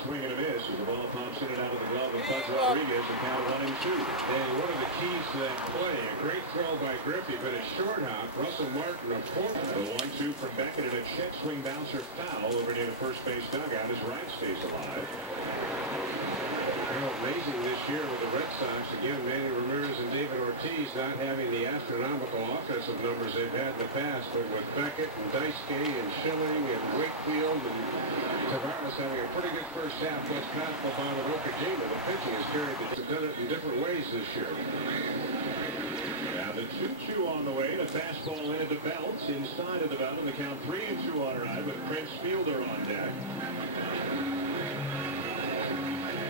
Swing and a miss as the ball pops in and out of the glove of Bud Rodriguez and count 1-2. And one of the keys to that play, a great throw by Griffey, but a short hop. Russell Martin, a fourth. The 1-2 from Beckett and a check swing bouncer foul over near the first base dugout as Wright stays alive. Well, amazing this year with the Red Sox. Again, Manny Ramirez and David Ortiz not having the astronomical offensive numbers they've had in the past, but with Beckett and Daisuke and Schilling and Wakefield and Tavares having a pretty good first half, plus Papelbon and Okajima, the pitching has carried it. They've done it in different ways this year. Now the 2-2 on the way, and a fastball into Belt, inside of the belt, and the count 3-2 on a ride with Prince Fielder on deck.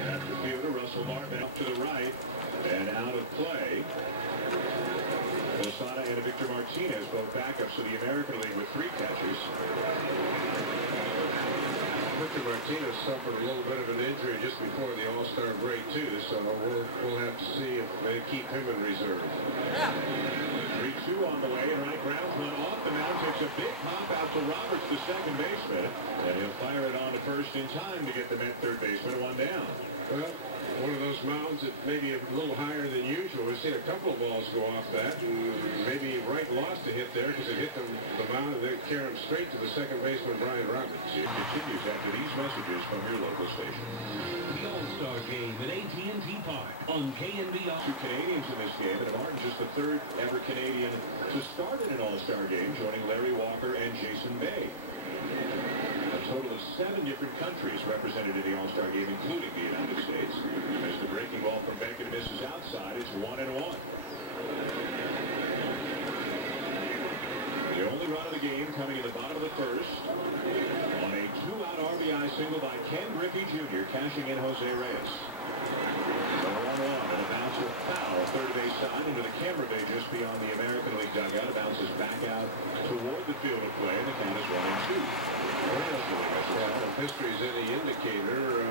After Fielder, Russell Martin out to the right and out of play. Posada and Victor Martinez, both backups to the American League with 3 catches. Victor Martinez suffered a little bit of an injury just before the All-Star break, too, so we'll have to see if they keep him in reserve. 3-2 on the way, and right grounds one off the mound, takes a big hop out to Roberts, the second baseman, and he'll fire it on to first in time to get the Met third baseman 1 down. Well, one of those mounds that maybe a little higher than usual. We've seen a couple of balls go off that, and maybe Wright lost a hit there because it hit the mound and then carried him straight to the second baseman, Brian Roberts. It continues after these messages from your local station. The All-Star Game at AT&T Park on KNBR. 2 Canadians in this game, and Martin just the 3rd ever Canadian to start in an All-Star game, joining Larry Walker and Jason Bay. A total of 7 different countries represented in the All-Star game, including the United States. As the breaking ball from Beckett misses outside, it's 1-1. The only run of the game coming in the bottom of the first on a 2-out RBI single by Ken Griffey Jr., cashing in Jose Reyes. So 1-1, and a bouncer foul, third base side into the camera bay just beyond the American League dugout. It bounces back out toward the field of play, and the count is 1-2. Well, if history is any indicator,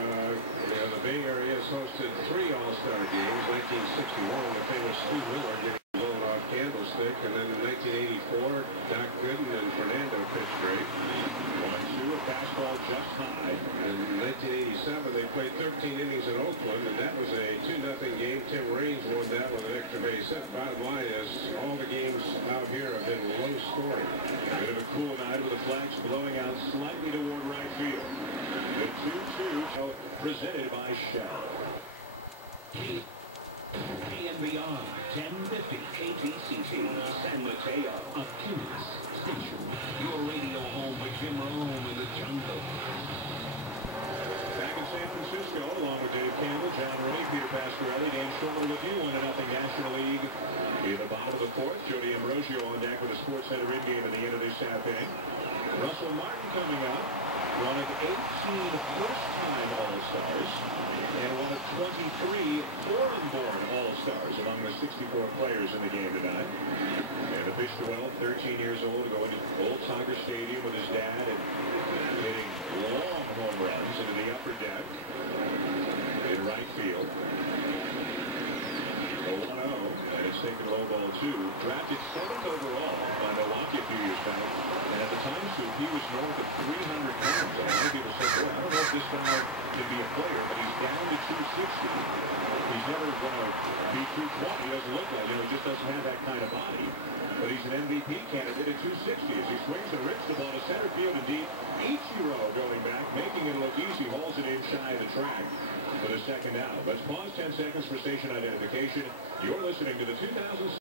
the Bay Area has hosted 3 All-Star games. 1961, the famous Stu Miller getting blown off Candlestick, and then in 1984, Doc Gooden and Fernando pitched great. 1-2, a fastball just high. In 1987, they played 13 innings in Oakland, and that was a 2-0 game. Tim Raines won that with an extra base hit. Bottom line is, all the games out here have been low scoring. A bit of a cool night with the flags blowing out slightly toward right field. The 2-2 presented by Shell. KNBR 1050 KTCC San Mateo, a Cummins station. Your radio home with Jim Rome in the jungle. Back in San Francisco, along with Dave Campbell, John Ray, Peter Pasquarelli, Dan Shorter with you, 1-0 National League. In the bottom of the 4th, Jody Ambrosio on deck with a Sports Center in-game at the end of this half inning. Russell Martin coming up, one of 18 first-time All-Stars, and one of 23 foreign-born All-Stars among the 64 players in the game tonight. And the pitch to 13 years old, going to Old Tiger Stadium with his dad and hitting long home runs into the upper deck in right field. A 1-0, and it's taken low ball 2. Drafted 7th overall by Milwaukee a few years back. And at the time, Scoop, he was north of 300 pounds. A lot of people said, boy, I don't know if this guy can be a player, but he's down to 260. He's never going to be 220. He doesn't look like it. He just doesn't have that kind of body. But he's an MVP candidate at 260 as he swings and rips the ball to center field and deep. Ichiro going back, making it look easy, hauls it in shy of the track for the second out. Let's pause 10 seconds for station identification. You're listening to the 2000